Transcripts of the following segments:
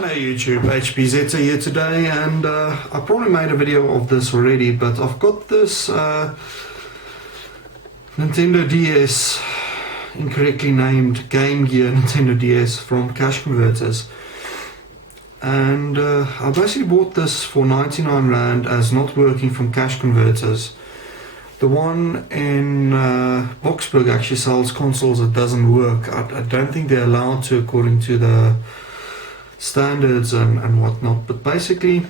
Hello YouTube, HPZ here today, and I probably made a video of this already, but I've got this Nintendo DS, incorrectly named Game Gear Nintendo DS from Cash Converters, and I basically bought this for 99 Rand as not working from Cash Converters. The one in Boxburg actually sells consoles that doesn't work. I don't think they're allowed to according to the standards and whatnot, but basically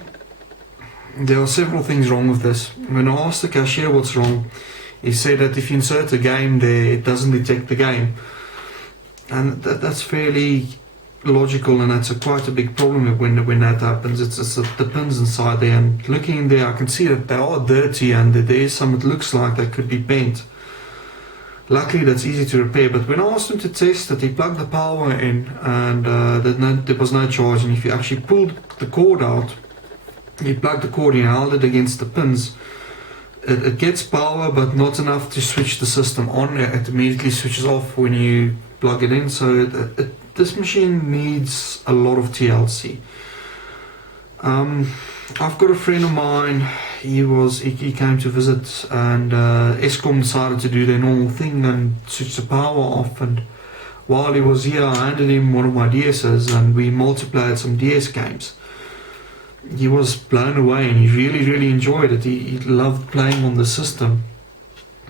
there are several things wrong with this. When I asked the cashier what's wrong, he said that if you insert a game there, it doesn't detect the game, and that's fairly logical, and that's quite a big problem when that happens. It's the pins inside there, and looking in there I can see that they are dirty and there is some that looks like they could be bent. Luckily that's easy to repair, but when I asked him to test it, he plugged the power in and there was no charge, and if you actually pulled the cord out, he plugged the cord in and held it against the pins, it gets power but not enough to switch the system on. It immediately switches off when you plug it in, so this machine needs a lot of TLC. I've got a friend of mine, he came to visit, and Eskom decided to do their normal thing and switch the power off, and while he was here I handed him one of my DS's and we multiplied some DS games. He was blown away and he really enjoyed it. He loved playing on the system.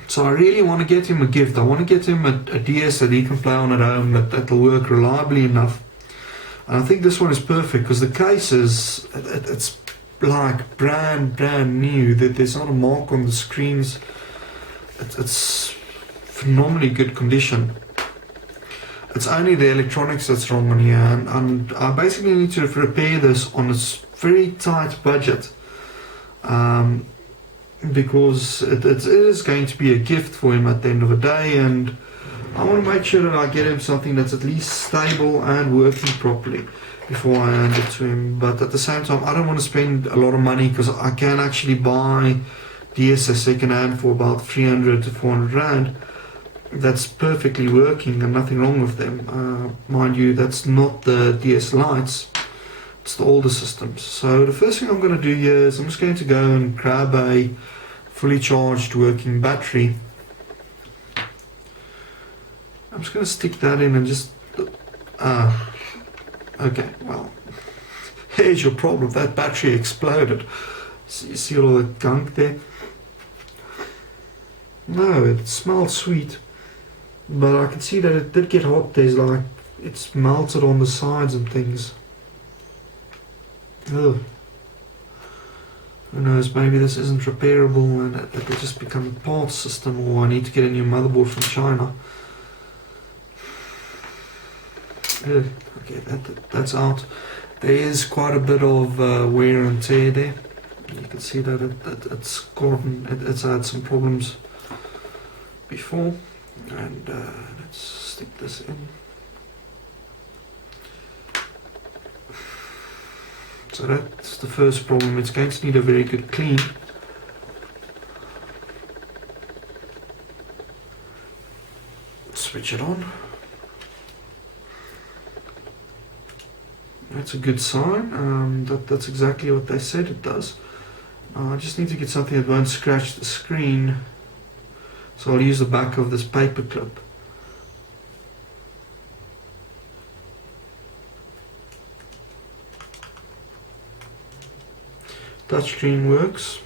So I really want to get him a gift. I want to get him a DS that he can play on at home, that'll work reliably enough. And I think this one is perfect because the case is, it's like brand new. There's not a mark on the screens. It's phenomenally good condition. It's only the electronics that's wrong on here, and I basically need to repair this on a very tight budget, because it is going to be a gift for him at the end of the day, and I want to make sure that I get him something that's at least stable and working properly before I hand it to him. But at the same time, I don't want to spend a lot of money because I can actually buy DS's second hand for about 300 to 400 Rand. That's perfectly working and nothing wrong with them. Mind you, that's not the DS Lites, it's the older systems. So the first thing I'm going to do here is I'm just going to go and grab a fully charged working battery. I'm just going to stick that in and just okay, well, here's your problem. That battery exploded. So you see all the gunk there? No, it smelled sweet, but I can see that it did get hot. There's like, it's melted on the sides and things. Ugh. Who knows, maybe this isn't repairable and it will just become a parts system, or I need to get a new motherboard from China. Okay, that's out. There is quite a bit of wear and tear there. You can see that it's had some problems before. And let's stick this in. So that's the first problem. It's going to need a very good clean. Switch it on. That's a good sign. That's exactly what they said it does. I just need to get something that won't scratch the screen. So I'll use the back of this paper clip. Touchscreen works.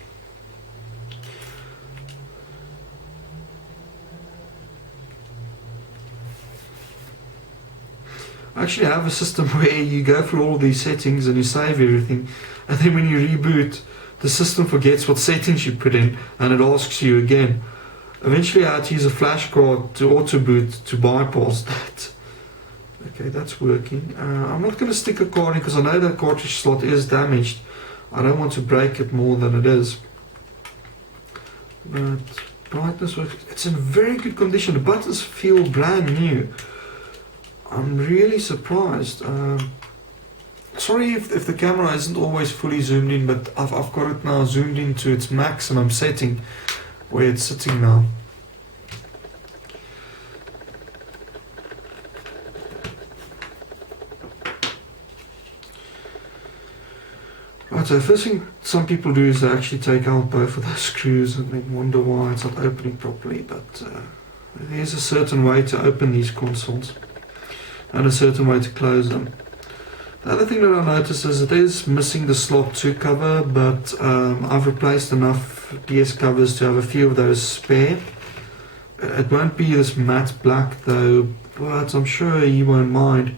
I actually have a system where you go through all these settings and you save everything, and then when you reboot, the system forgets what settings you put in and it asks you again. Eventually I had to use a flash card to auto boot to bypass that. Okay, that's working. I'm not going to stick a card in because I know that cartridge slot is damaged. I don't want to break it more than it is. But brightness works. It's in very good condition. The buttons feel brand new. I'm really surprised. Sorry if the camera isn't always fully zoomed in, but I've got it now zoomed into its maximum setting where it's sitting now. Right, so first thing some people do is they actually take out both of those screws and then wonder why it's not opening properly, but there's a certain way to open these consoles and a certain way to close them. The other thing that I noticed is it is missing the slot 2 cover, but I've replaced enough DS covers to have a few of those spare. It won't be this matte black though, but I'm sure he won't mind.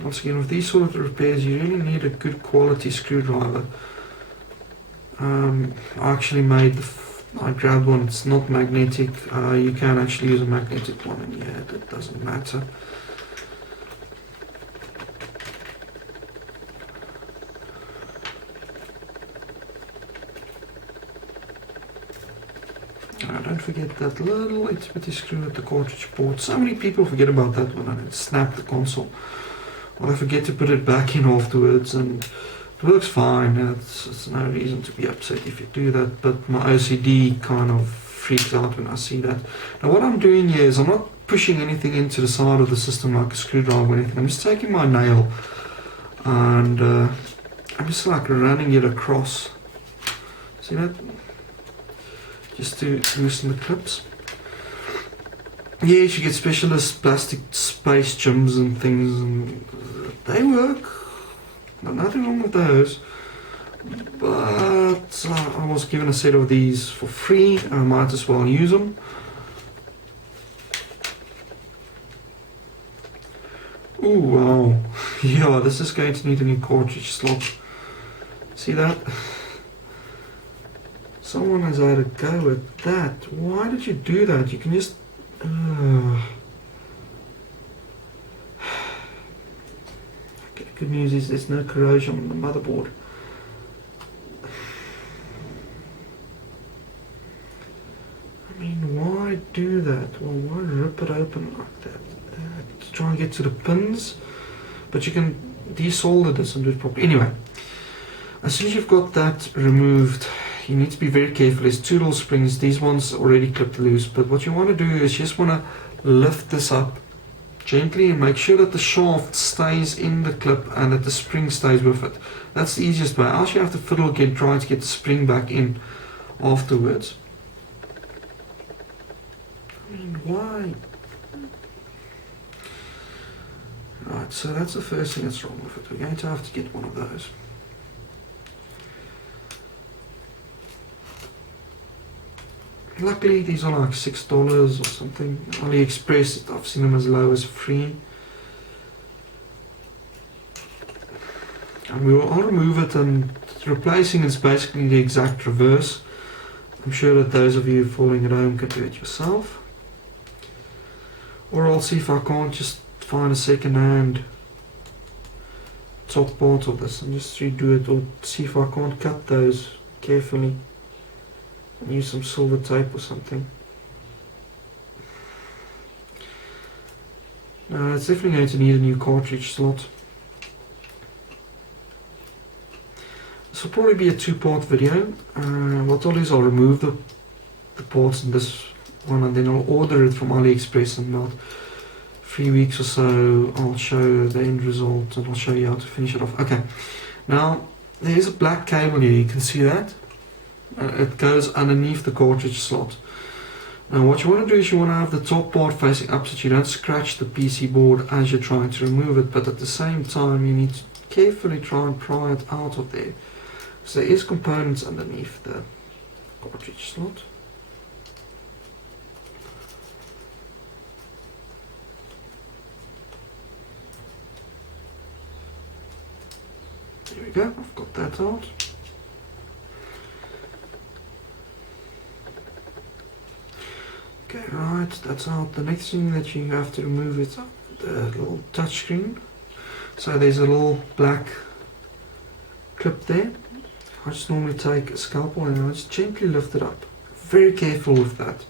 Once again, with these sort of repairs, you really need a good quality screwdriver. I actually I grabbed one, it's not magnetic. You can actually use a magnetic one, and yeah, that doesn't matter. Don't forget that little itty bitty screw at the cartridge port. So many people forget about that one and it snapped the console. Well, I forget to put it back in afterwards, and it works fine. It's no reason to be upset if you do that, but my OCD kind of freaks out when I see that. Now what I'm doing here is I'm not pushing anything into the side of the system like a screwdriver or anything. I'm just taking my nail and I'm just like running it across. See that? Just to loosen the clips. Yes, you get specialist plastic space gems and things, and they work. Nothing wrong with those. But I was given a set of these for free. I might as well use them. Ooh, wow. Yeah, this is going to need a new cartridge slot. See that? Someone has had a go at that. Why did you do that? You can just... Okay, good news is there's no corrosion on the motherboard. I mean, why do that? Well, why rip it open like that? To try and get to the pins, but you can desolder this and do it properly. Anyway, as soon as you've got that removed, you need to be very careful. There's 2 little springs. These ones already clipped loose, but what you want to do is you just want to lift this up gently and make sure that the shaft stays in the clip and that the spring stays with it. That's the easiest way. Else you have to fiddle again trying to get the spring back in afterwards. I mean, why? Right, so that's the first thing that's wrong with it. We're going to have to get one of those. Luckily these are like $6 or something. AliExpress, I've seen them as low as free. And I'll remove it, and replacing is basically the exact reverse. I'm sure that those of you following at home can do it yourself. Or I'll see if I can't just find a second-hand top part of this and just redo it, or see if I can't cut those carefully and use some silver tape or something. It's definitely going to need a new cartridge slot. This will probably be a 2-part video. What I'll do is I'll remove the parts in this one, and then I'll order it from AliExpress, and about 3 weeks or so I'll show the end result, and I'll show you how to finish it off. Okay, now there's a black cable here, you can see that? It goes underneath the cartridge slot. Now what you want to do is you want to have the top part facing up so that you don't scratch the PC board as you're trying to remove it, but at the same time you need to carefully try and pry it out of there. So there is components underneath the cartridge slot. There we go, I've got that out. Okay, right, that's out. The next thing that you have to remove is the little touchscreen. So there's a little black clip there. I just normally take a scalpel and I just gently lift it up. Very careful with that.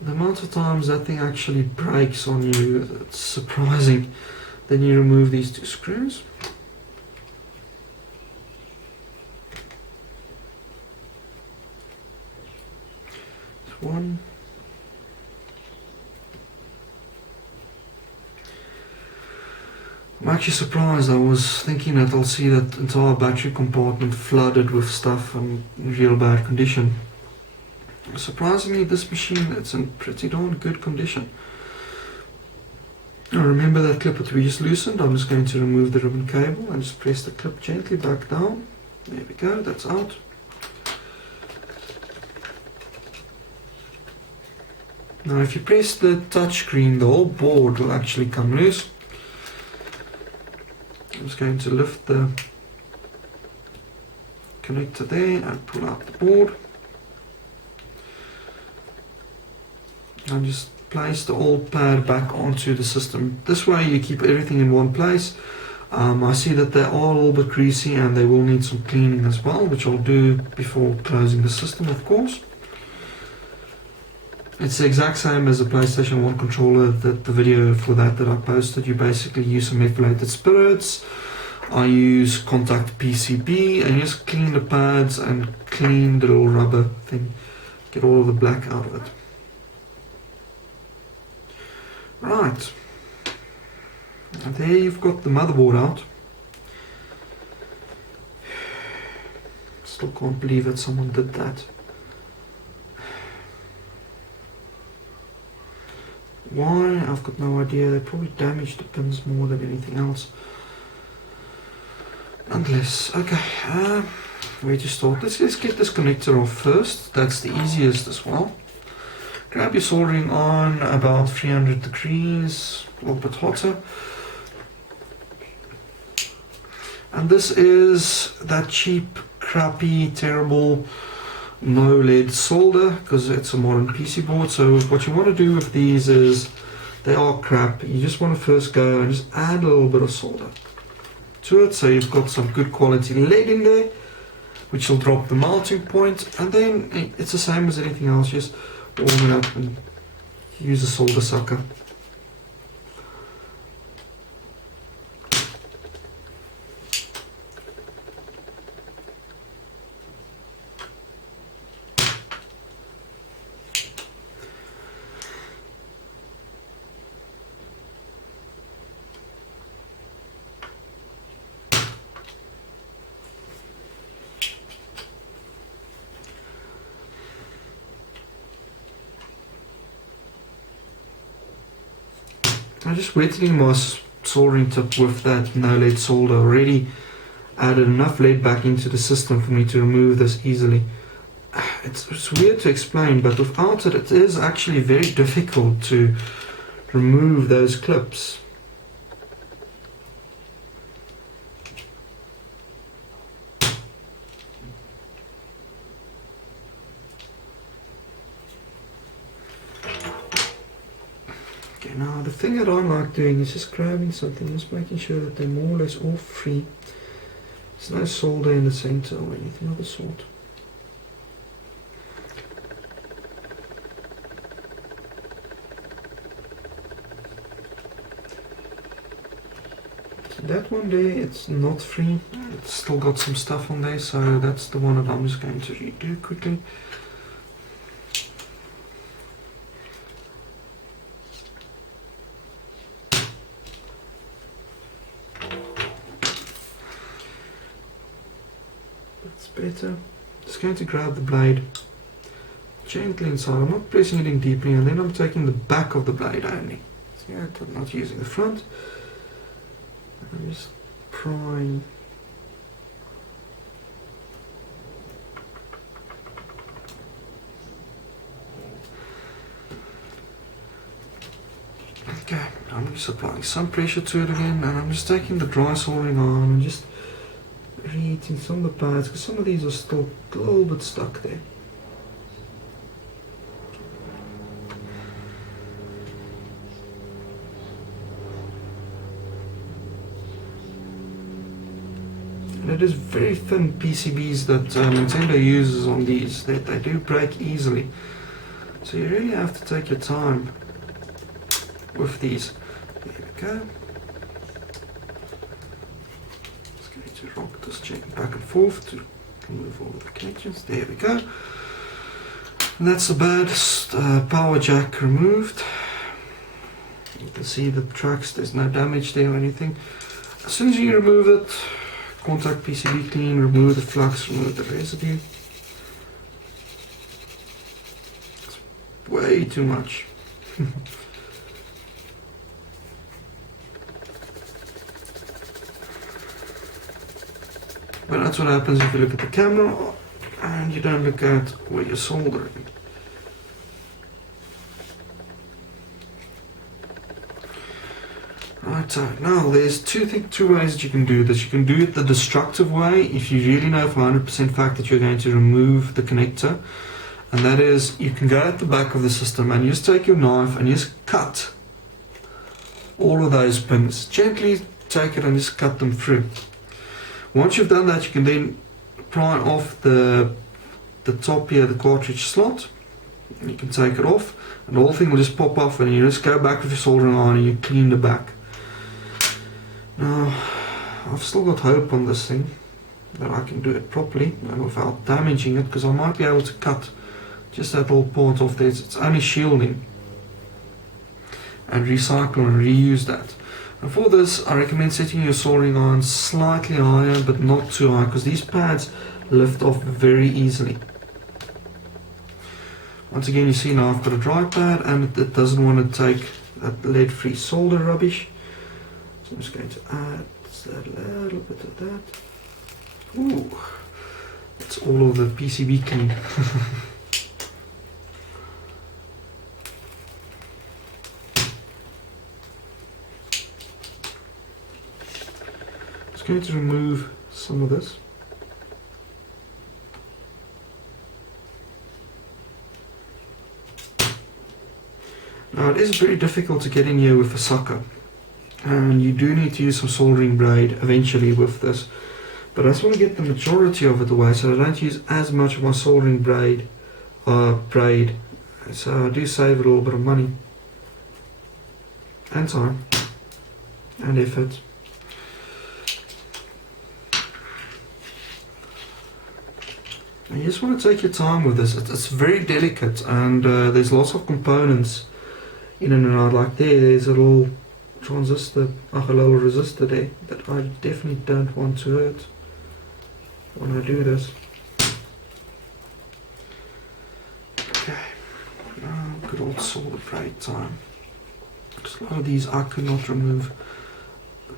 The amount of times that thing actually breaks on you, it's surprising. Then you remove these two screws. One. I'm actually surprised. I was thinking that I'll see that entire battery compartment flooded with stuff and in real bad condition. Surprisingly, this machine, it's in pretty darn good condition. Now remember that clip that we just loosened? I'm just going to remove the ribbon cable and just press the clip gently back down. There we go, that's out. Now if you press the touchscreen, the whole board will actually come loose. I'm just going to lift the connector there and pull out the board. And just place the old pad back onto the system. This way you keep everything in one place. I see that they are a little bit greasy and they will need some cleaning as well, which I'll do before closing the system, of course. It's the exact same as the PlayStation 1 controller, that the video for that I posted. You basically use some methylated spirits. I use contact PCB and just clean the pads and clean the little rubber thing. Get all of the black out of it. Right. And there you've got the motherboard out. Still can't believe that someone did that. Why? I've got no idea. They probably damaged the pins more than anything else. Nonetheless, okay, where to start? Let's get this connector off first. That's the easiest as well. Grab your soldering on about 300 degrees, a little bit hotter. And this is that cheap, crappy, terrible no lead solder, because it's a modern PC board. So what you want to do with these is, they are crap. You just want to first go and just add a little bit of solder to it, so you've got some good quality lead in there, which will drop the melting point. And then it's the same as anything else, just warm it up and use a solder sucker. I'm just wetting my soldering tip with that no lead solder. Already added enough lead back into the system for me to remove this easily. It's weird to explain, but without it, it is actually very difficult to remove those clips. Now the thing that I like doing is just grabbing something, just making sure that they're more or less all free. There's no solder in the center or anything of the sort. So that one there, it's not free. It's still got some stuff on there, so that's the one that I'm just going to redo quickly. Better. Just going to grab the blade gently inside. I'm not pressing it in deeply, and then I'm taking the back of the blade only. So yeah, I'm not using the front. I'm just prying. Okay, I'm just applying some pressure to it again, and I'm just taking the dry soldering on and just reheating some of the pads, because some of these are still a little bit stuck there. And it is very thin PCBs that Nintendo uses on these, that they do break easily. So you really have to take your time with these. There we go. to rock this chain back and forth to remove all of the connections. There we go. And that's the bad power jack removed. You can see the tracks, there's no damage there or anything. As soon as you remove it, contact PCB clean, remove the flux, remove the residue. It's way too much. But that's what happens if you look at the camera and you don't look at where you're soldering. Right, so now there's two ways that you can do this. You can do it the destructive way if you really know for 100% fact that you're going to remove the connector. And that is, you can go at the back of the system and just take your knife and just cut all of those pins. Gently take it and just cut them through. Once you've done that, you can then pry off the top here, the cartridge slot. And you can take it off and the whole thing will just pop off, and you just go back with your soldering iron and you clean the back. Now, I've still got hope on this thing that I can do it properly and without damaging it, because I might be able to cut just that whole part off there. It's only shielding, and recycle and reuse that. And for this, I recommend setting your soldering iron slightly higher, but not too high, because these pads lift off very easily. Once again, you see now I've got a dry pad and it doesn't want to take that lead-free solder rubbish. So I'm just going to add a little bit of that. Ooh, that's all of the PCB clean. Just going to remove some of this. Now, it is very difficult to get in here with a sucker, and you do need to use some soldering braid eventually with this, but I just want to get the majority of it away so I don't use as much of my soldering braid, so I do save a little bit of money and time and effort. And you just want to take your time with this. It's very delicate, and there's lots of components in and out. Like there's a little transistor, a little resistor there that I definitely don't want to hurt when I do this. Okay, now good old solder braid time. Because a lot of these I could not remove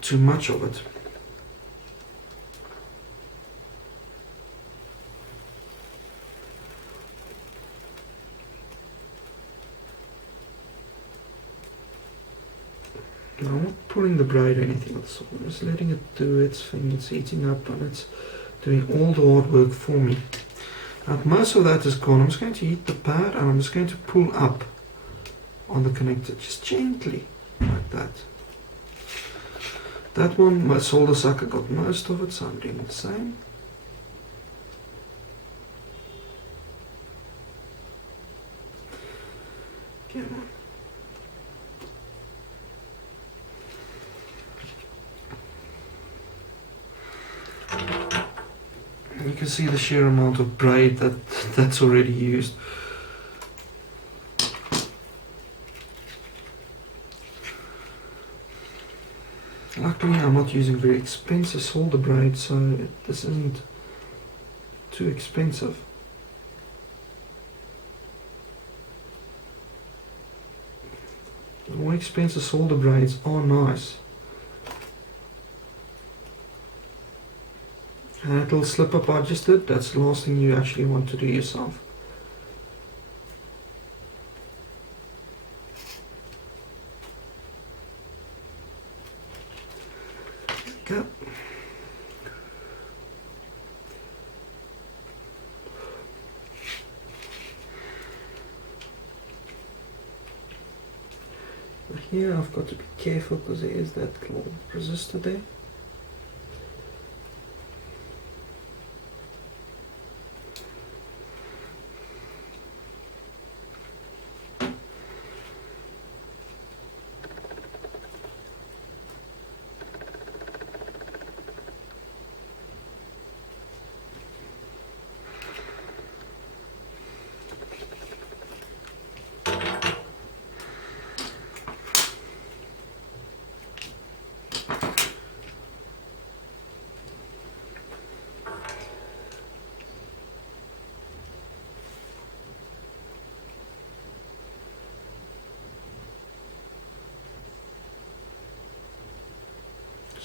too much of it. Now, I'm not pulling the braid or anything else, I'm just letting it do its thing. It's heating up and it's doing all the hard work for me. Now, most of that is gone. I'm just going to heat the pad and I'm just going to pull up on the connector, just gently, like that. That one, my solder sucker got most of it, so I'm doing the same. Come on. You can see the sheer amount of braid that's already used. Luckily I'm not using very expensive solder braid, so this isn't too expensive. The more expensive solder braids are nice. And it'll slip up. I just did. That's the last thing you actually want to do yourself. Okay. Here I've got to be careful because there is that little resistor there.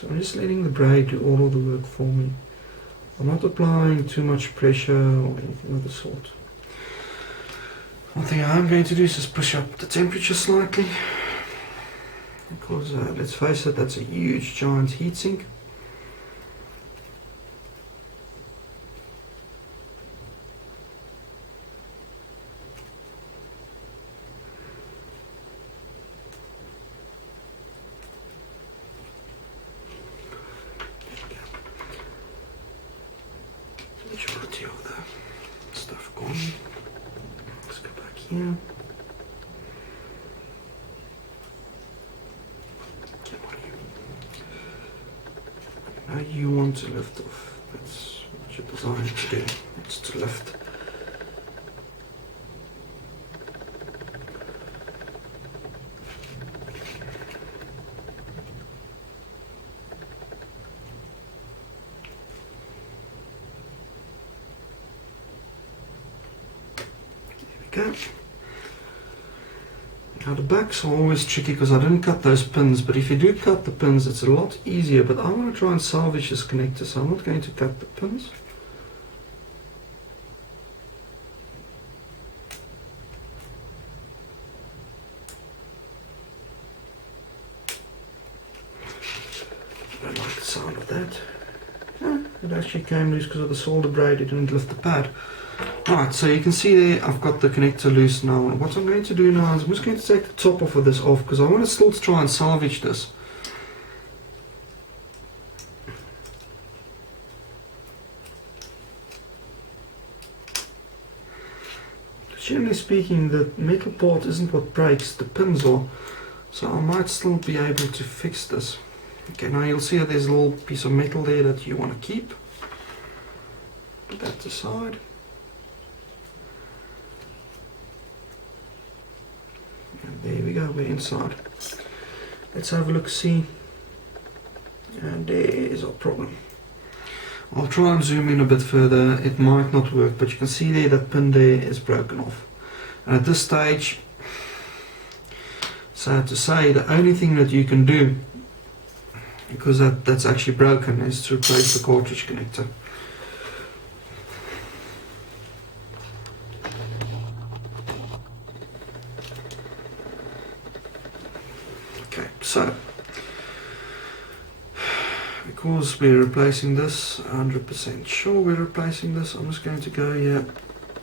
So I'm just letting the braid do all of the work for me. I'm not applying too much pressure or anything of the sort. One thing I'm going to do is just push up the temperature slightly, because let's face it, that's a huge giant heatsink. Majority of the stuff gone. Let's go back here. Now you want to lift off. That's what you're designed to do. It's to lift. There we go. Now the backs are always tricky because I didn't cut those pins, but if you do cut the pins it's a lot easier, but I want to try and salvage this connector, so I'm not going to cut the pins. I don't like the sound of that. It actually came loose because of the solder braid, it didn't lift the pad. Right, so you can see there I've got the connector loose now. What I'm going to do now is I'm just going to take the top of this off because I want to still try and salvage this. Generally speaking, the metal part isn't what breaks, the pins are. So I might still be able to fix this. Okay, now you'll see that there's a little piece of metal there that you want to keep. Put that aside. And there we go, we're inside. Let's have a look, see. And there's our problem. I'll try and zoom in a bit further. It might not work, but you can see there that pin there is broken off. And at this stage, sad to say, the only thing that you can do, because that's actually broken, is to replace the cartridge connector. Okay, so because we're replacing this, 100% sure we're replacing this, I'm just going to go here.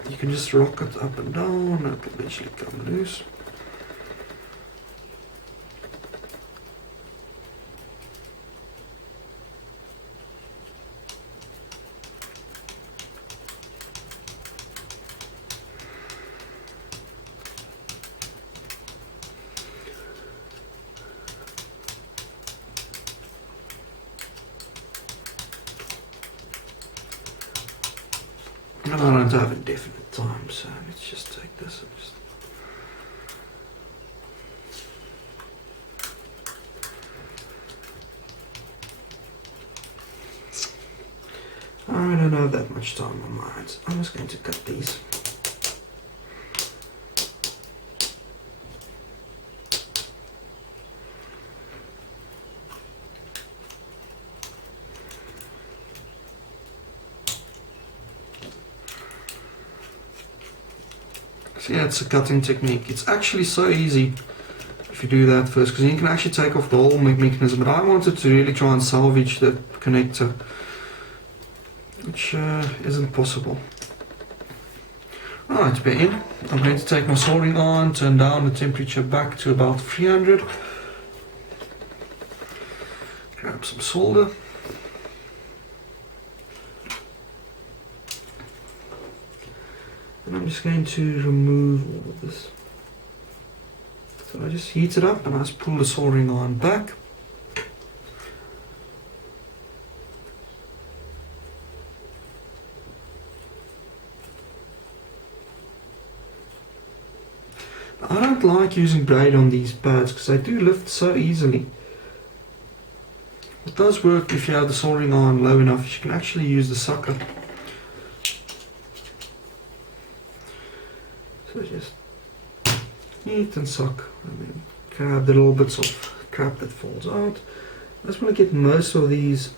You can just rock it up and down, it'll eventually come loose. I don't have indefinite time, so let's just take this and just... I don't have that much time on my hands. I'm just going to cut these. So yeah, it's a cutting technique. It's actually so easy if you do that first, because you can actually take off the whole mechanism, but I wanted to really try and salvage the connector, which isn't possible. Alright, we're in. I'm going to take my soldering iron, turn down the temperature back to about 300. Grab some solder. And I'm just going to remove all of this. So I just heat it up and I just pull the soldering iron back. I don't like using braid on these pads because they do lift so easily. It does work if you have the soldering iron low enough. You can actually use the sucker. So just heat and suck, and then grab the little bits of crap that falls out, I just want to get most of these.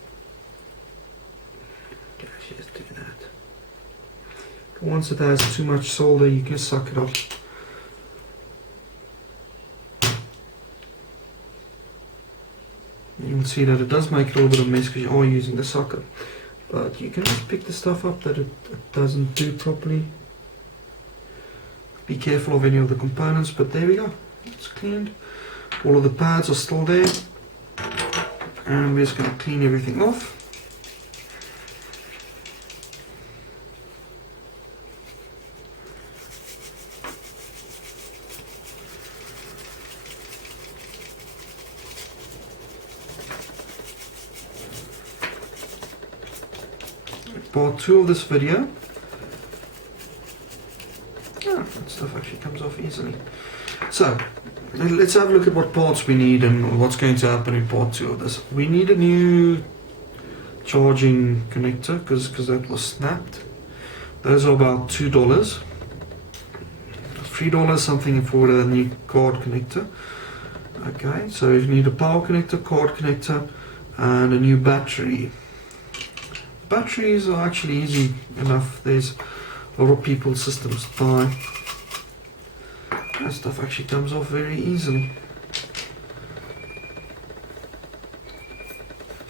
Okay, just do that. Once it has too much solder, you can suck it off. You can see that it does make a little bit of mess because you are using the socket. But you can just pick the stuff up that it doesn't do properly. Be careful of any of the components, but there we go. It's cleaned. All of the pads are still there. And we're just going to clean everything off. Part 2 of this video. That stuff actually comes off easily. So, let's have a look at what parts we need and what's going to happen in part 2 of this. We need a new charging connector because that was snapped. Those are about $2. $3 something for the new card connector. Okay, so you need a power connector, card connector, and a new battery. Batteries are actually easy enough. There's a lot of people's systems buy. That stuff actually comes off very easily.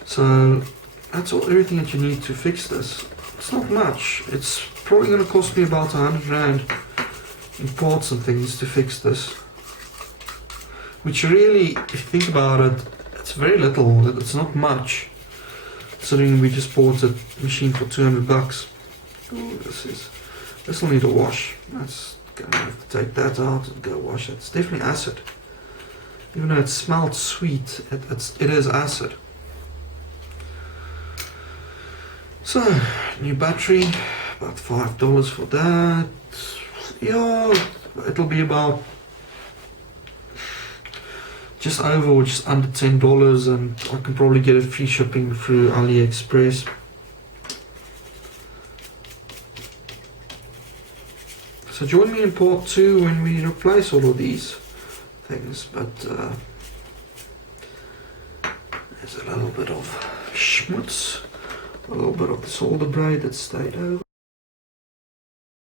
So that's everything that you need to fix this. It's not much. It's probably going to cost me about 100 rand in parts and things to fix this. Which really, if you think about it, it's very little. It's not much. Considering we just bought a machine for 200 bucks. Ooh, this will need a wash. That's gonna have to take that out and go wash it. It's definitely acid. Even though it smelled sweet, it is acid. So, new battery, about $5 for that. Yeah, it'll be about just over or just under $10, and I can probably get it free shipping through AliExpress. So join me in part 2 when we replace all of these things, but there's a little bit of schmutz, a little bit of the solder braid that stayed over.